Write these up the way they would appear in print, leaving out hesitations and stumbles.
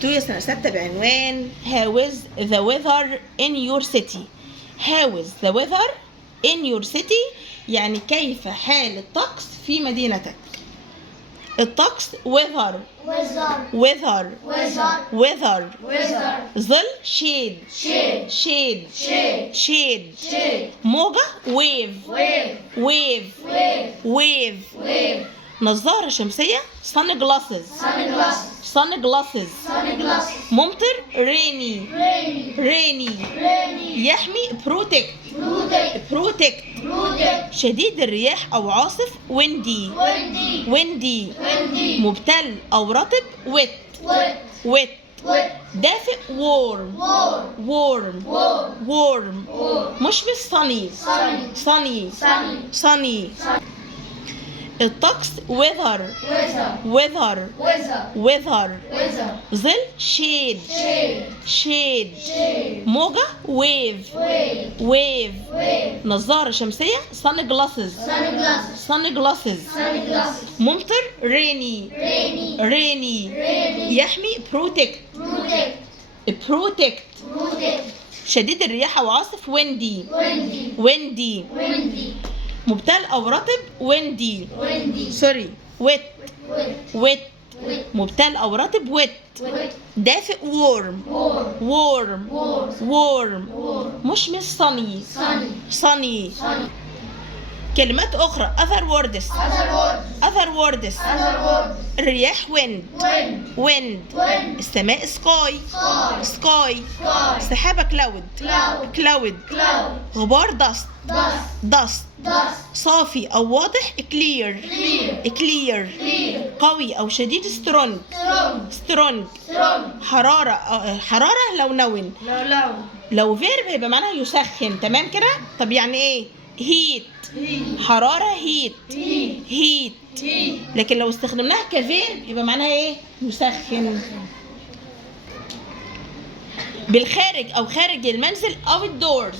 2 يا سنة 6 بعنوان How is the weather in your city. How is the weather in your city يعني كيف حال الطقس في مدينتك. الطقس weather ظل shade موجة wave نظارة شمسية sunglasses ممطر rainy يحمي protect شديد الرياح أو عاصف windy مبتل أو رطب wet دافئ warm مشمس sunny الطقس weather ظل shade موجة wave نظارة شمسية sunglasses ممطر rainy يحمي protect شديد الرياح أو عاصف windy مبتل أو رطب windy wet مبتل أو رطب wet دافئ warm مشمس sunny كلمات أخرى other words الرياح wind السماء sky سحابة cloud غبار dust صافي أو واضح clear قوي أو شديد strong حرارة لو نون لو فيرب هيبقى معناها يسخن. تمام كده؟ طب يعني ايه heat حرارة heat لكن لو استخدمناها كفيرب يبقى معناها ايه يسخن. بالخارج أو خارج المنزل outdoors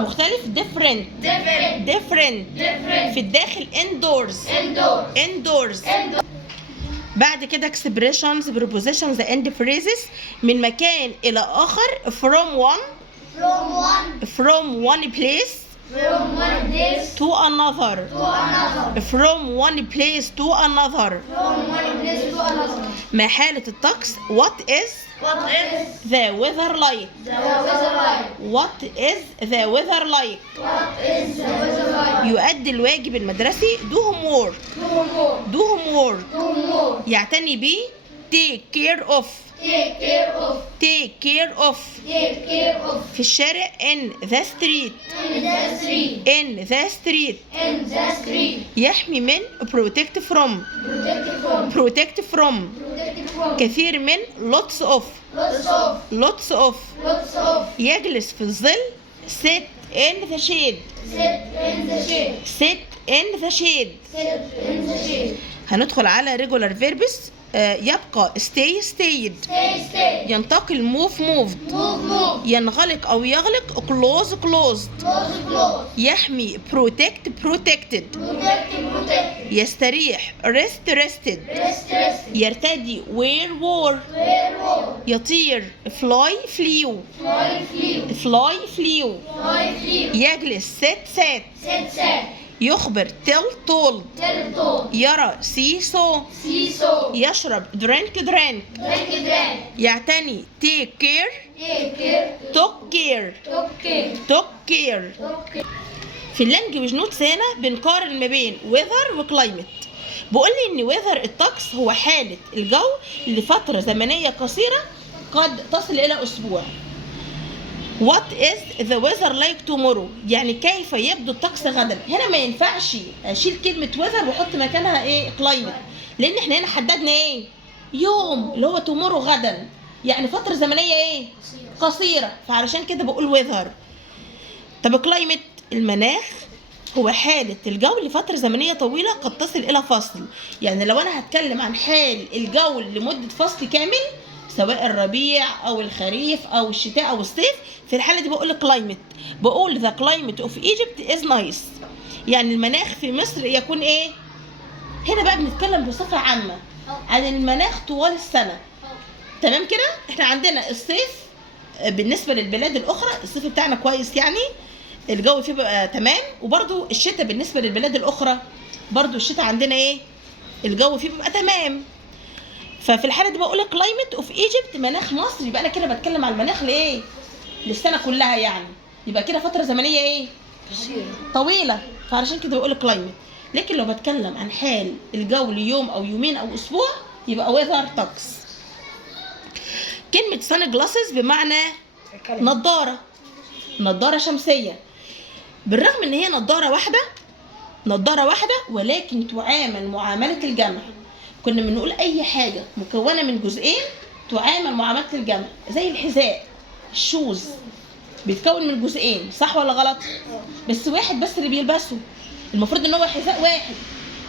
مختلف different في الداخل indoors بعد كده expressions prepositions and phrases من مكان إلى آخر from one place to another ما حالة الطقس what is the weather like يؤدي الواجب المدرسي do homework يعتني ب take care of في الشارع in the street يحمي من protect from كثير من lots of يجلس في الظل sit in the shade هندخل على regular verbs. يبقى stayed ينتقل moved ينغلق أو يغلق closed يحمي protected يستريح rested يرتدي wear يطير flew يجلس sit يخبر told يرى see يشرب drink يعتني take care في اللانجويج نوتس هنا بنقارن ما بين weather وكلايمت. بقول لي ان weather الطقس هو حالة الجو لفترة زمنية قصيرة قد تصل إلى أسبوع. What is the weather like tomorrow يعني كيف يبدو الطقس غدا. هنا ما ينفعش اشيل كلمة weather واحط مكانها ايه climate لان احنا هنا حددنا ايه يوم اللي هو tomorrow غدا يعني فترة زمنية ايه قصيرة فعلشان كده بقول weather. طب climate المناخ هو حالة الجو لفترة زمنية طويلة قد تصل إلى فصل. يعني لو أنا هتكلم عن حال الجو لمدة فصل كامل سواء الربيع أو الخريف أو الشتاء أو الصيف في الحالة دي بقول climate. بقول the climate of Egypt is nice يعني المناخ في مصر يكون إيه هنا بقى بنتكلم بصفة عامة عن المناخ طوال السنة. تمام كده؟ احنا عندنا الصيف بالنسبة للبلاد الأخرى الصيف بتاعنا كويس، يعني الجو فيه بقى تمام. وبرضو الشتاء بالنسبة للبلاد الأخرى برضو الشتاء عندنا ايه؟ الجو فيه بيبقى تمام. ففي الحالة دي بقول كلايمت اوف ايجيبت، مناخ مصر، يبقى انا كده بتكلم على المناخ لايه؟ للسنة كلها يعني. يبقى كده فترة زمنية ايه؟ طويلة، فعشان كده بقول كلايمت. لكن لو بتكلم عن حال الجو ليوم او يومين او اسبوع يبقى ويذر طقس. كلمة سان جلاسز بمعنى نضارة، نضارة شمسية. بالرغم ان هي نضارة واحدة ولكن تعامل معاملة الجمع. كنا بنقول اي حاجة مكونة من جزئين تعامل معاملة الجمع، زي الحذاء الشوز بيتكون من جزئين، صح ولا غلط؟ بس واحد بس اللي بيلبسه، المفروض ان هو حذاء واحد،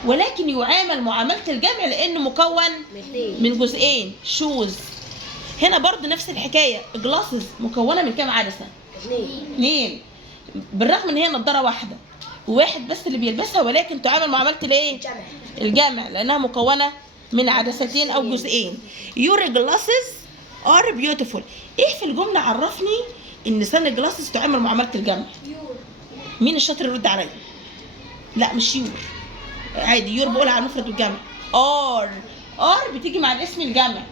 ولكن يعامل معاملة الجمع لانه مكون من جزئين، شوز. هنا برضو نفس الحكاية، جلاسز مكونة من كام عدسة؟ 2. بالرغم ان هي نضارة واحدة وواحد بس اللي بيلبسها، ولكن تعامل معاملة الايه؟ الجمع، لانها مكونة من عدستين او جزئين. Your glasses are beautiful. ايه في الجملة عرفني ان سان جلاسز تعامل معاملة الجمع؟ مين الشاطر يرد عليا؟ لا مش يور، عادي يور بقولها على المفرد والجمع. ار بتيجي مع الاسم الجمع،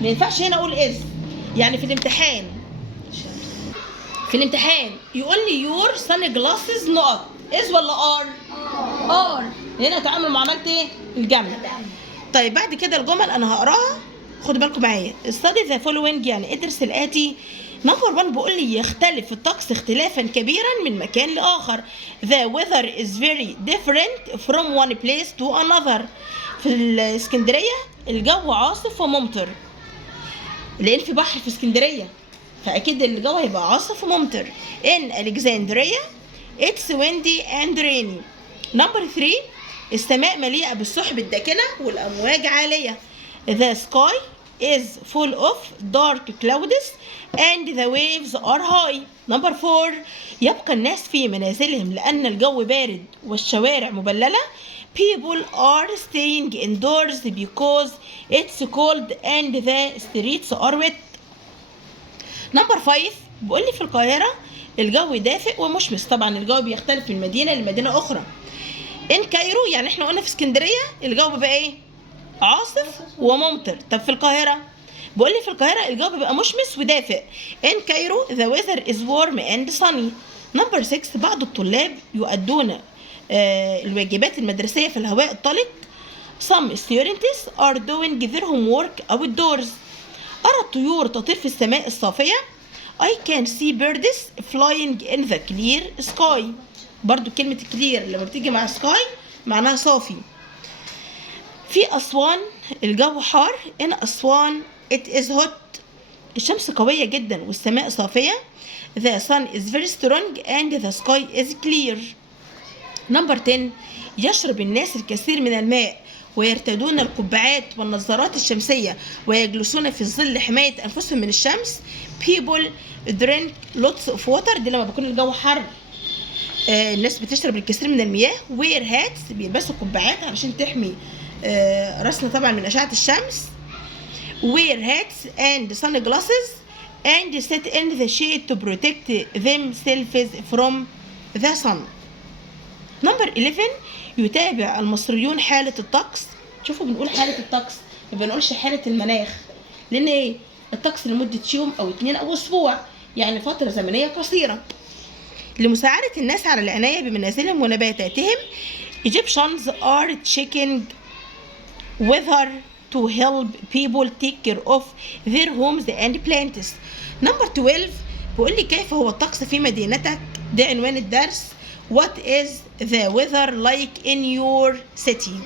ما ينفعش هنا اقول از. يعني في الامتحان يقول لي يور سان جلاسز نقط، از ولا ار؟ هنا تعامل معاملة ايه؟ الجمع. طيب بعد كده الجمل انا هقراها، خدوا بالكم معايا. study the following يعني ادرس الاتي. نمبر 1 بيقول لي يختلف الطقس اختلافا كبيرا من مكان لاخر. The weather is very different from one place to another. في الاسكندريه الجو عاصف وممطر، لان في بحر في اسكندريه، فاكيد الجو هيبقى عاصف وممطر. In Alexandria it's windy and rainy. نمبر 3 السماء مليئة بالسحب الداكنة والأمواج عالية. The sky is full of dark clouds and the waves are high. نمبر 4 يبقى الناس في منازلهم لأن الجو بارد والشوارع مبللة. People are staying indoors because it's cold and the streets are wet. نمبر 5 بيقول لي في القاهرة الجو دافئ ومشمس. طبعا الجو بيختلف من مدينة لمدينة أخرى. ان كايرو يعني احنا قلنا في اسكندريه الجو بيبقى ايه؟ عاصف وممطر. طب في القاهره بقول لي في القاهره الجو بيبقى مشمس ودافئ. ان كايرو the weather is warm and sunny. نمبر 6 بعض الطلاب يؤدون الواجبات المدرسيه في الهواء الطلق. some students are doing their homework outdoors. أرى الطيور تطير في السماء الصافية. I can see birds flying in the clear sky. برضو كلمة clear لما بتيجي مع sky معناها صافي. في أسوان الجو حار. in أسوان it is hot. الشمس قوية جدا والسماء صافية. the sun is very strong and the sky is clear. نمبر 10 يشرب الناس الكثير من الماء ويرتدون القبعات والنظارات الشمسية ويجلسون في الظل لحماية أنفسهم من الشمس. people drink lots of water. دي لما بيكون الجو حر الناس بتشرب الكثير من المياه. wear hats بيلبسوا قبعات علشان تحمي راسنا طبعا من أشعة الشمس. wear hats and sunglasses and sit in the shade to protect themselves from the sun. نمبر 11 يتابع المصريون حالة الطقس. شوفوا بنقول حالة الطقس ما بنقولش حالة المناخ، لأن إيه؟ الطقس لمدة يوم أو 2 أو أسبوع، يعني فترة زمنية قصيرة. لمساعدة الناس على العناية بمنازلهم ونباتاتهم Egyptians are checking weather to help people take care of their homes and plants. نمبر 12 بيقول لي كيف هو الطقس في مدينتك؟ ده عنوان الدرس. What is the weather like in your city?